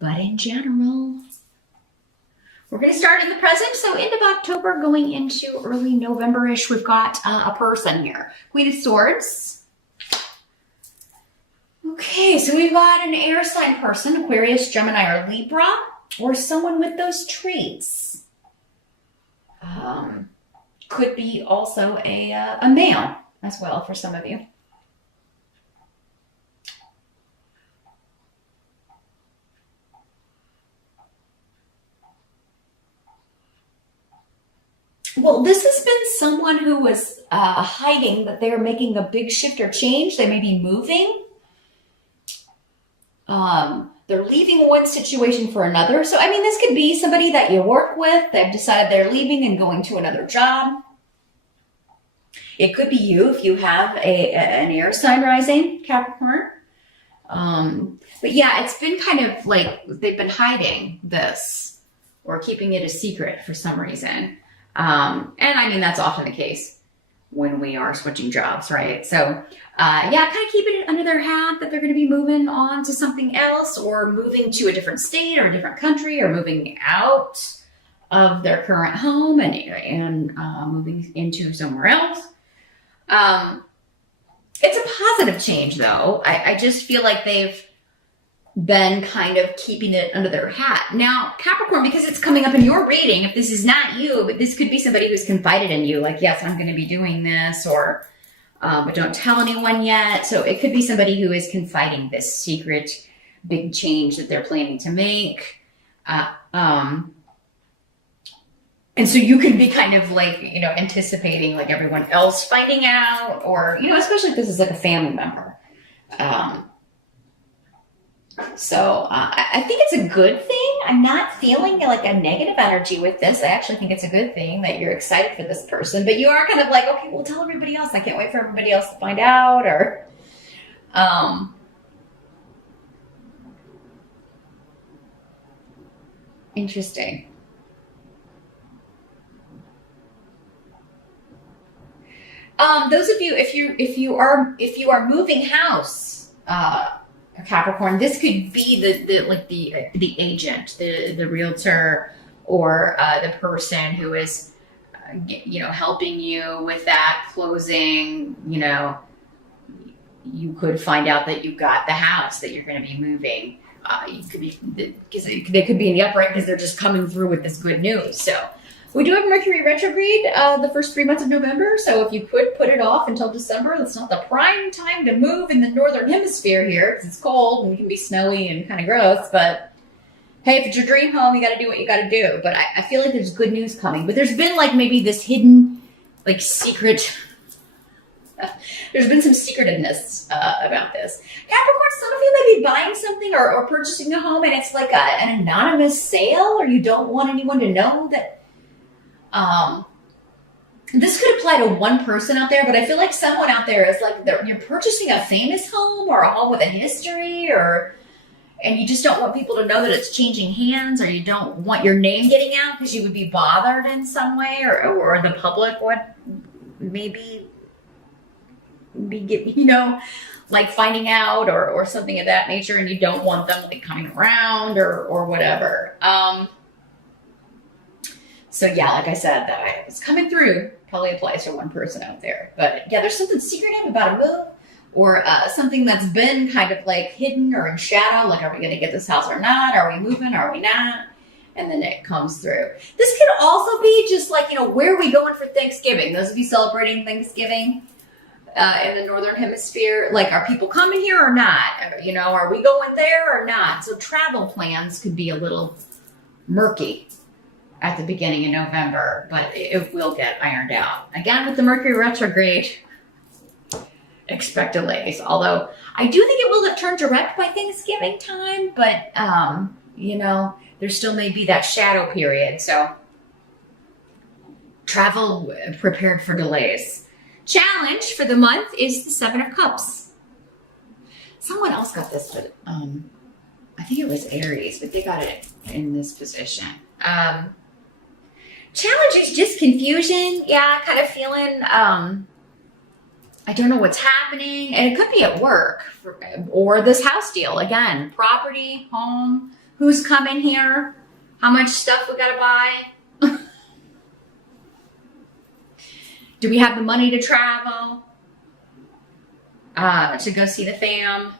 But in general, we're going to start in the present. So end of October going into early November-ish, we've got a person here. Queen of Swords. Okay, so we've got an air sign person, Aquarius, Gemini, or Libra, or someone with those traits. Could be also a male as well for some of you. Well, this has been someone who was hiding that they're making a big shift or change. They may be moving. They're leaving one situation for another. So, I mean, this could be somebody that you work with. They've decided they're leaving and going to another job. It could be you if you have an air sign rising, Capricorn. But yeah, it's been kind of like they've been hiding this or keeping it a secret for some reason. And I mean, that's often the case when we are switching jobs, right? So, yeah, kind of keeping it under their hat that they're going to be moving on to something else or moving to a different state or a different country or moving out of their current home and moving into somewhere else. It's a positive change though. I just feel like they've been kind of keeping it under their hat. Now, Capricorn, because it's coming up in your reading, if this is not you, but this could be somebody who's confided in you, like, yes, I'm going to be doing this, or, but don't tell anyone yet. So it could be somebody who is confiding this secret big change that they're planning to make. And so you could be kind of like, you know, anticipating like everyone else finding out, or, you know, especially if this is like a family member. So I think it's a good thing. I'm not feeling like a negative energy with this. I actually think it's a good thing that you're excited for this person, but you are kind of like, okay, well, tell everybody else. I can't wait for everybody else to find out, or, interesting. Those of you, if you are moving house, Capricorn, this could be the agent, the realtor, or the person who is, you know, helping you with that closing. You know, you could find out that you got the house that you're going to be moving. You could be, because they could be in the upright because they're just coming through with this good news. So we do have Mercury retrograde the first 3 months of November. So if you could put it off until December, that's not the prime time to move in the northern hemisphere here because it's cold and it can be snowy and kind of gross. But hey, if it's your dream home, you got to do what you got to do. But I feel like there's good news coming. But there's been like maybe this hidden, like secret. There's been some secretiveness about this. Capricorn, some of you may be buying something or purchasing a home and it's like an anonymous sale, or you don't want anyone to know that. This could apply to one person out there, but I feel like someone out there is like, you're purchasing a famous home or a home with a history, and you just don't want people to know that it's changing hands, or you don't want your name getting out because you would be bothered in some way, or the public would maybe be, you know, like finding out or something of that nature, and you don't want them like coming around or whatever. So yeah, like I said, that it's coming through probably applies to one person out there. But yeah, there's something secretive about a move, or something that's been kind of like hidden or in shadow. Like, are we going to get this house or not? Are we moving? Are we not? And then it comes through. This could also be just like, you know, where are we going for Thanksgiving? Those of you celebrating Thanksgiving in the Northern Hemisphere, like, are people coming here or not? You know, are we going there or not? So travel plans could be a little murky at the beginning of November, but it will get ironed out. Again, with the Mercury retrograde, expect delays. Although I do think it will turn direct by Thanksgiving time, but, you know, there still may be that shadow period. So travel prepared for delays. Challenge for the month is the 7 of Cups. Someone else got this, but I think it was Aries, but they got it in this position. Challenge is just confusion. Yeah, kind of feeling, I don't know what's happening. And it could be at work or this house deal. Again, property, home, Who's coming here? How much stuff we gotta buy? Do we have the money to travel? To go see the fam?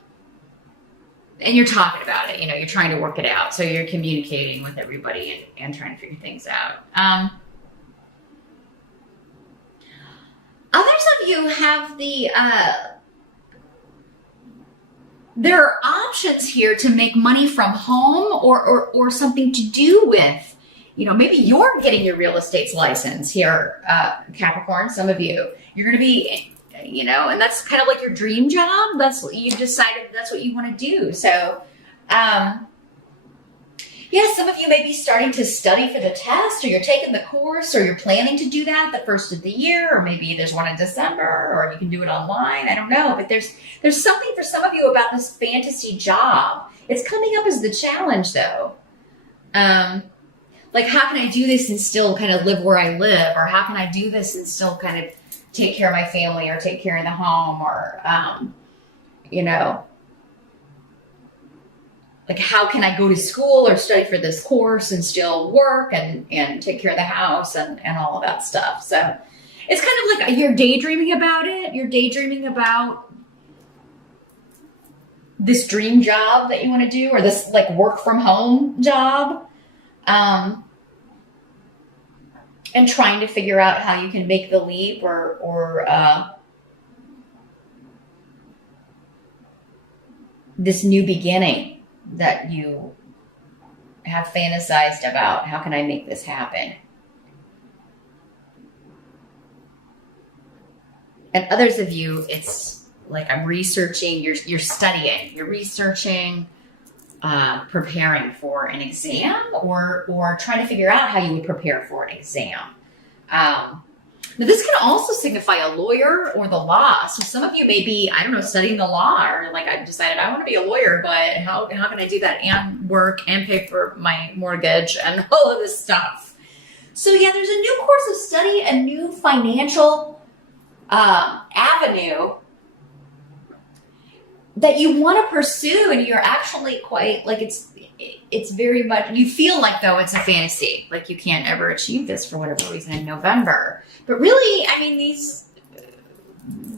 And you're talking about it, you're trying to work it out. So you're communicating with everybody and trying to figure things out. Others of you have there are options here to make money from home or something to do with, maybe you're getting your real estate's license here, Capricorn, some of you. You're going to be, and that's kind of like your dream job. That's what you decided that's what you want to do. So, some of you may be starting to study for the test, or you're taking the course, or you're planning to do that the first of the year, or maybe there's one in December, or you can do it online. I don't know, but there's something for some of you about this fantasy job. It's coming up as the challenge, though. Like, how can I do this and still kind of live where I live, or how can I do this and still kind of take care of my family, or take care of the home, or like, how can I go to school or study for this course and still work and take care of the house and all of that stuff. So it's kind of like you're daydreaming about it. You're daydreaming about this dream job that you want to do, or this like work from home job. And trying to figure out how you can make the leap or this new beginning that you have fantasized about. How can I make this happen? And others of you, it's like I'm researching, you're studying, you're researching, preparing for an exam or trying to figure out how you would prepare for an exam. Now this can also signify a lawyer or the law. So some of you may be, I don't know, studying the law, or like I've decided I want to be a lawyer, but how can I do that and work and pay for my mortgage and all of this stuff? So yeah, there's a new course of study, a new financial avenue that you want to pursue, and you're actually quite like it's very much, you feel like though it's a fantasy, like you can't ever achieve this for whatever reason in November. But really, I mean,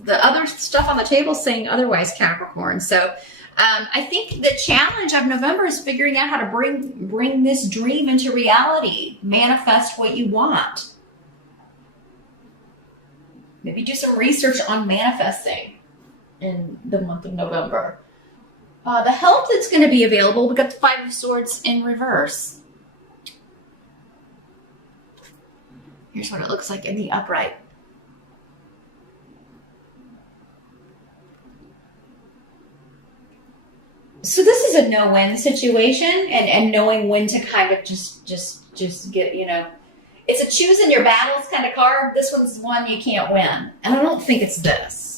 the other stuff on the table is saying otherwise, Capricorn. So I think the challenge of November is figuring out how to bring this dream into reality, manifest what you want. Maybe do some research on manifesting in the month of November. The help that's going to be available, we got the Five of Swords in reverse. Here's what it looks like in the upright. So this is a no-win situation, and knowing when to kind of just get, it's a choosing your battles kind of card. This one's one you can't win. And I don't think it's this.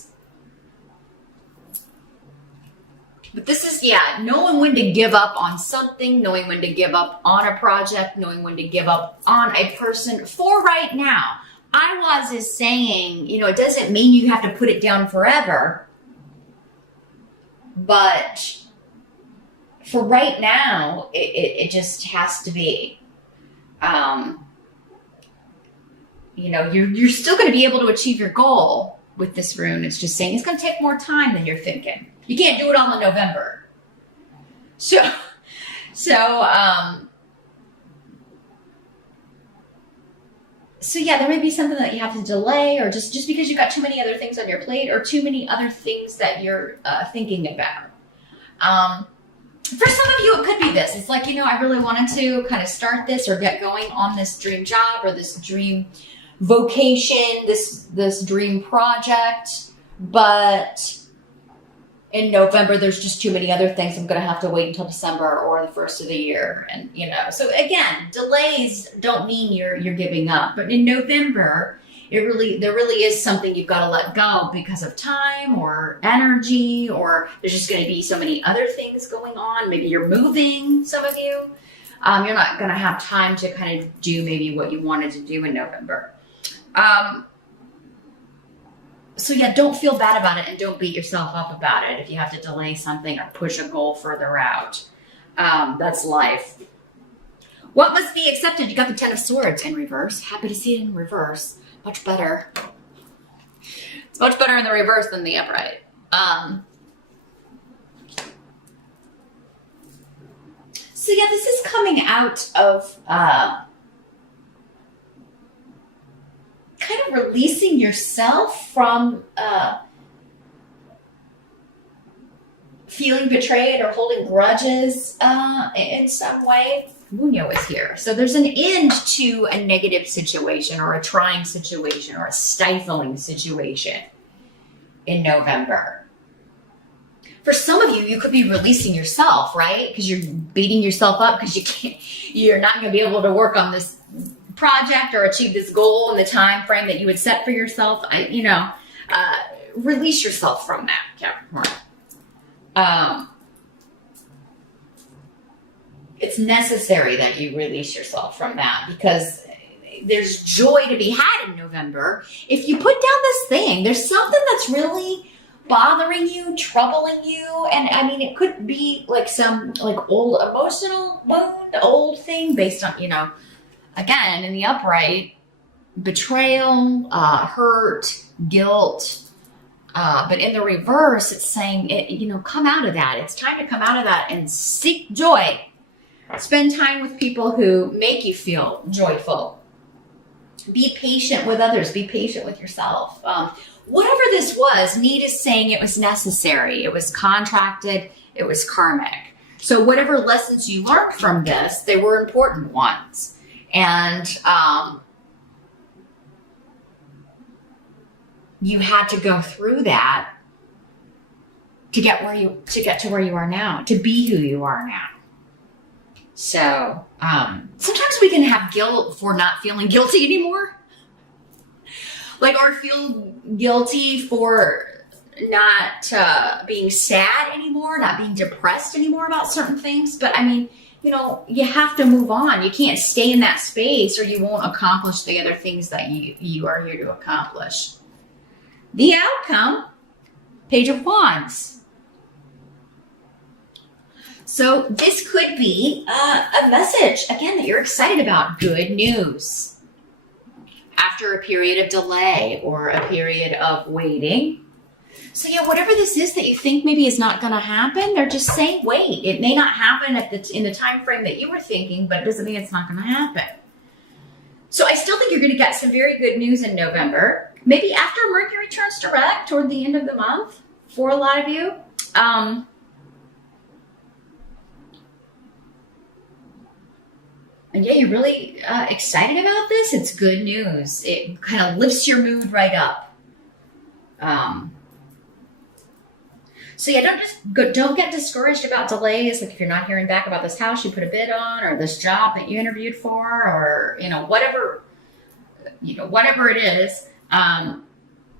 But this is, knowing when to give up on something, knowing when to give up on a project, knowing when to give up on a person for right now. Is saying, it doesn't mean you have to put it down forever. But for right now, it just has to be. You're still going to be able to achieve your goal with this rune. It's just saying it's going to take more time than you're thinking. You can't do it all in November. So there may be something that you have to delay, or just because you've got too many other things on your plate, or too many other things that you're thinking about. For some of you, it could be this. It's like, I really wanted to kind of start this or get going on this dream job or this dream vocation, this dream project, but in November, there's just too many other things. I'm going to have to wait until December or the first of the year. And, so again, delays don't mean you're giving up. But in November, there really is something you've got to let go because of time or energy, or there's just going to be so many other things going on. Maybe you're moving, some of you. You're not going to have time to kind of do maybe what you wanted to do in November. So don't feel bad about it, and don't beat yourself up about it if you have to delay something or push a goal further out. That's life. What must be accepted? You got the Ten of Swords in reverse. Happy to see it in reverse. Much better. It's much better in the reverse than the upright. So yeah, this is coming out of kind of releasing yourself from feeling betrayed or holding grudges in some way. Muño is here. So there's an end to a negative situation or a trying situation or a stifling situation in November. For some of you, you could be releasing yourself, right? Because you're beating yourself up because you're not going to be able to work on this project or achieve this goal in the time frame that you would set for yourself. Release yourself from that, Capricorn. It's necessary that you release yourself from that because there's joy to be had in November. If you put down this thing, there's something that's really bothering you, troubling you. And I mean, it could be like some like old emotional wound, old thing based on, again, in the upright, betrayal, hurt, guilt. But in the reverse, it's saying, come out of that. It's time to come out of that and seek joy. Spend time with people who make you feel joyful. Be patient with others. Be patient with yourself. Whatever this was, Need is saying it was necessary. It was contracted. It was karmic. So whatever lessons you learned from this, they were important ones. And you had to go through that to get to where you are now, to be who you are now. So sometimes we can have guilt for not feeling guilty anymore. Or feel guilty for not being sad anymore, not being depressed anymore about certain things. But I mean, you have to move on. You can't stay in that space or you won't accomplish the other things that you are here to accomplish. The outcome, Page of Wands. So this could be a message, again, that you're excited about. Good news. After a period of delay or a period of waiting. So yeah, whatever this is that you think maybe is not going to happen, they're just saying, wait. It may not happen in the time frame that you were thinking, but it doesn't mean it's not going to happen. So I still think you're going to get some very good news in November. Maybe after Mercury turns direct toward the end of the month for a lot of you. And yeah, you're really excited about this. It's good news. It kind of lifts your mood right up. So yeah, don't get discouraged about delays. Like if you're not hearing back about this house you put a bid on, or this job that you interviewed for, or whatever it is,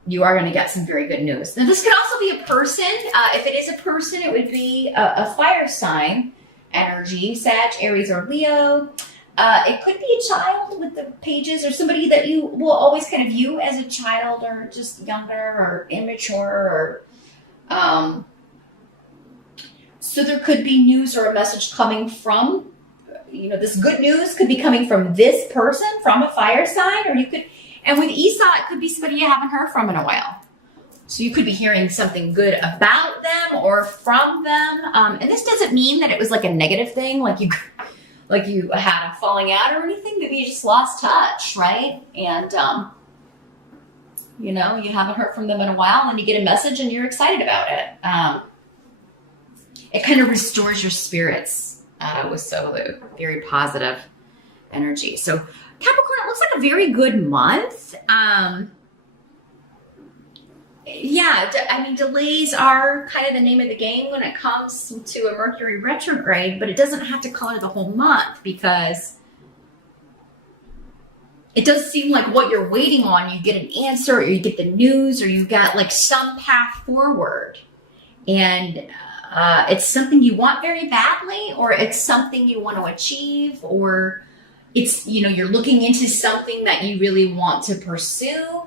you are going to get some very good news. Now this could also be a person. If it is a person, it would be a fire sign energy, Sag, Aries, or Leo. It could be a child with the pages, or somebody that you will always kind of view as a child, or just younger or immature, or so there could be news or a message coming from, this good news could be coming from this person, from a fire sign, or you could, and with Esau, it could be somebody you haven't heard from in a while. So you could be hearing something good about them or from them. And this doesn't mean that it was like a negative thing, like you had a falling out or anything. Maybe you just lost touch, right? And, you haven't heard from them in a while, and you get a message and you're excited about it. It kind of restores your spirits with Solu. Very positive energy. So Capricorn, it looks like a very good month. Yeah, I mean, delays are kind of the name of the game when it comes to a Mercury retrograde, but it doesn't have to color the whole month, because it does seem like what you're waiting on, you get an answer, or you get the news, or you got like some path forward. And it's something you want very badly, or it's something you want to achieve, or it's, you're looking into something that you really want to pursue.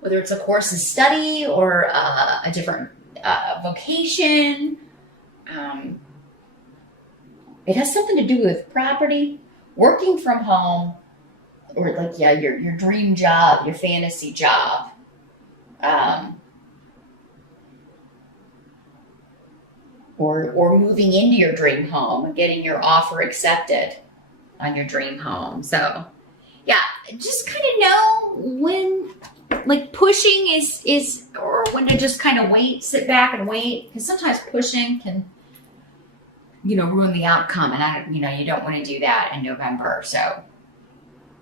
Whether it's a course of study or a different vocation. It has something to do with property, working from home, or like, yeah, your dream job, your fantasy job. Or moving into your dream home, getting your offer accepted on your dream home. So yeah, just kind of know when like pushing is or when to just kind of wait, sit back and wait, because sometimes pushing can, you know, ruin the outcome, and you don't want to do that in November. So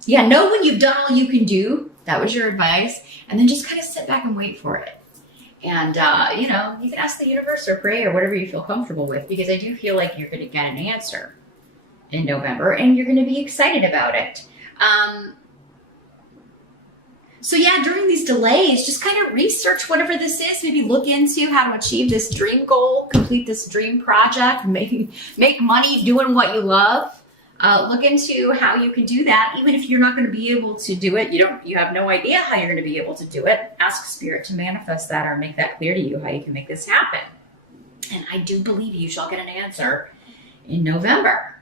yeah, know when you've done all you can do. That was your advice, and then just kind of sit back and wait for it. And you can ask the universe or pray or whatever you feel comfortable with, because I do feel like you're going to get an answer in November, and you're going to be excited about it. So yeah, during these delays, just kind of research whatever this is. Maybe look into how to achieve this dream goal, complete this dream project, make money doing what you love. Look into how you can do that, even if you're not going to be able to do it. You have no idea how you're going to be able to do it. Ask Spirit to manifest that or make that clear to you how you can make this happen. And I do believe you shall get an answer in November.